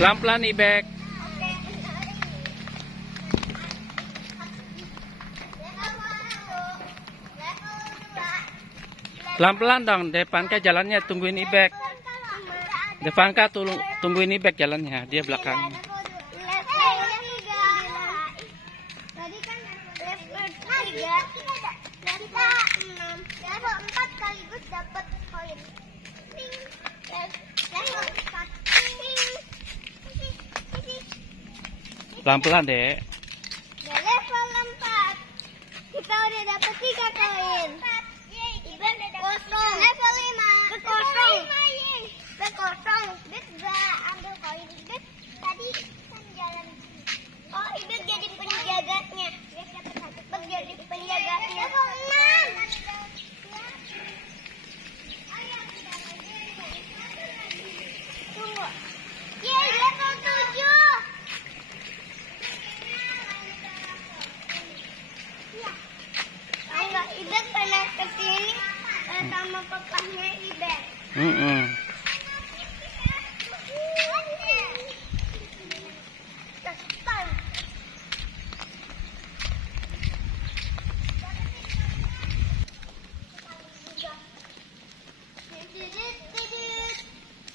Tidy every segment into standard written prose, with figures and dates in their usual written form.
Pelan-pelan Ibek. Pelan-pelan dong, Devanka jalannya tungguin Ibek. Devanka tungguin Ibek jalannya, dia belakang. Tadi kan level 3, kita 6, level 4 sekaligus dapat koin. Level 4. Pelan-pelan, Dek. Level 4. Kita udah dapat 3 koin. Kosong. Level 5. Kosong. Kosong. Ibek gak ambil koin. Ibek tadi kan jalan. Oh, Ibek jadi penjaganya. Ibek jadi penjaganya. Level 6. Tunggu. Yeay, level 7. Iya. Tahu nggak, Ibek pernah kesini sama papahnya Ibek.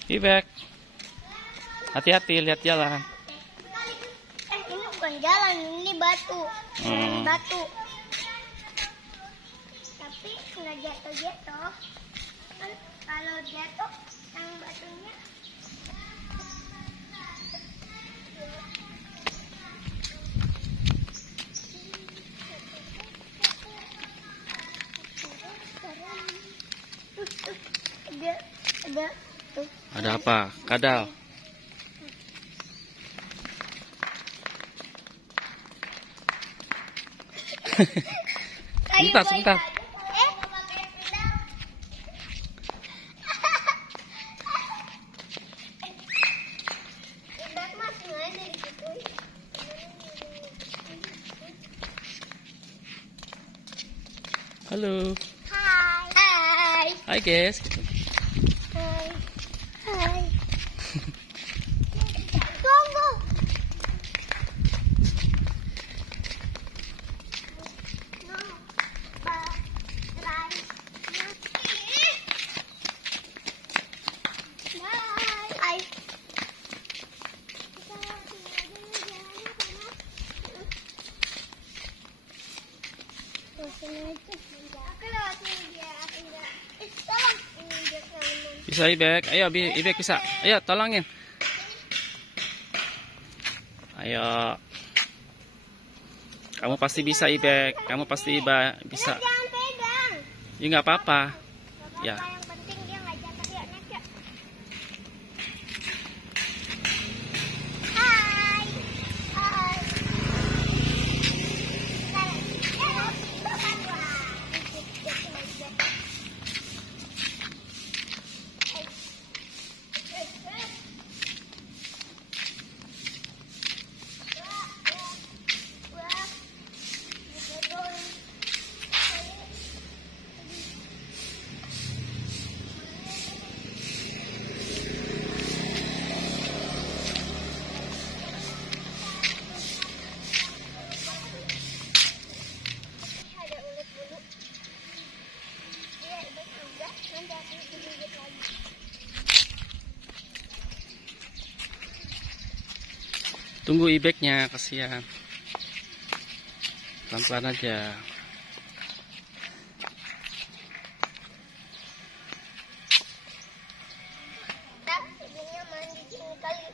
Ibek, hati-hati, lihat jalan. Ini bukan jalan, ini batu. Batu. Tapi nggak jatuh-jatuh. Kalau jatuh, yang batunya. Ada apa? Kadal. Sebentar. Halo. Hai. Hai guys. Hai. Tunggu. Bisa Ibek, ayo Ibek bisa. Ayo tolongin. Ayo. Kamu pasti bisa Ibek, kamu pasti bisa. Jangan pegang. Ya nggak apa-apa. Ya. Yang penting dia nggak jatuh ya, Nek, ya. Hai. Hai. Ada ulet bulu. Iya, Ibek juga. Nanti akan digigit lagi. Tunggu Ibeknya, kasihan. Pelan-pelan aja. Nah, ibunya mandi sini kali.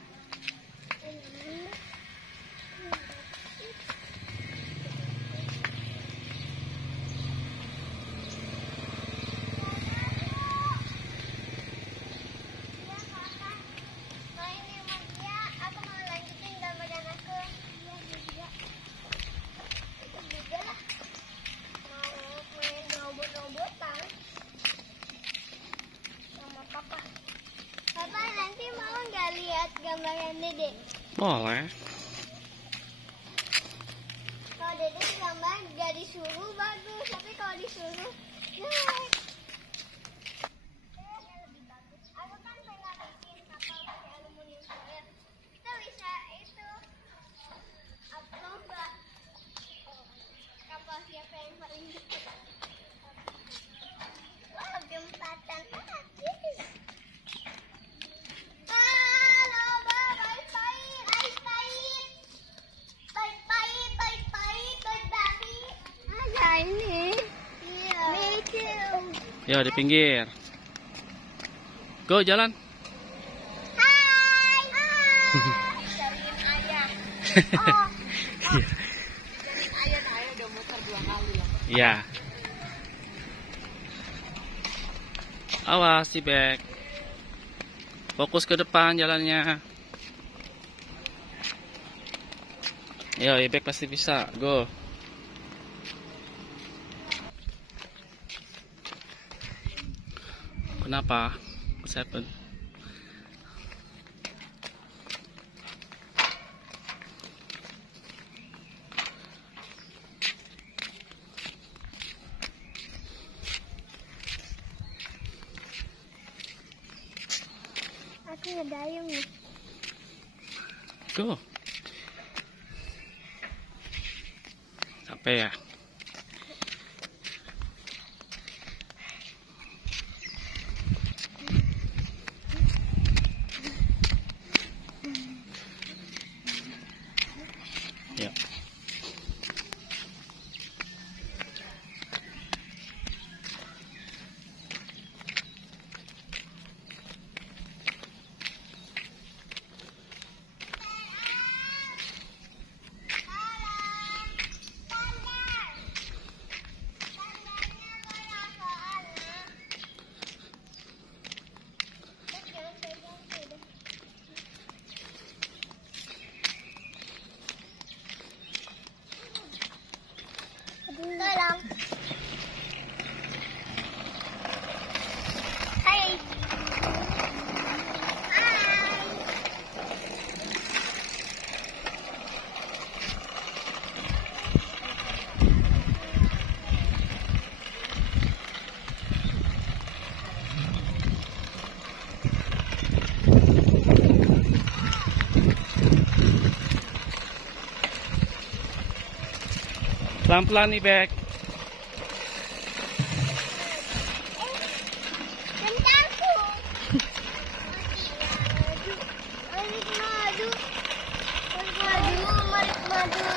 Lihat gambarnya Dede. Boleh. Kalau Dede gambar gak disuruh bagus, tapi kalau disuruh jelek. Lebih bagus. Aku kan pengen bikin kapal pakai aluminium foil. Kita Ya, di pinggir. Go, jalan. Hai. Cariin ayah. Oh. Cariin ayah, nah ayah udah muter 2 kali loh. Ya. Awas, Ibek. Fokus ke depan jalannya. Yo, Ibek pasti bisa. Go. Kenapa? What's happened? Aku ngedayung nih. Go. Capek ya? Ya. Tolong. Hai. Hai. Pelan-pelan, Ibek. Bentarku. Marik madu. Marik madu. Marik madu.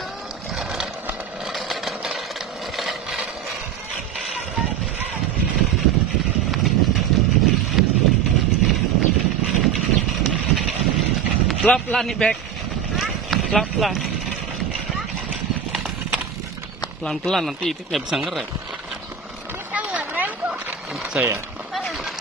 Pelan-pelan, Ibek. Pelan-pelan. Pelan-pelan, nanti Ibek nggak bisa ngerem. Bisa ngerem kok. Bisa ya? Heeh.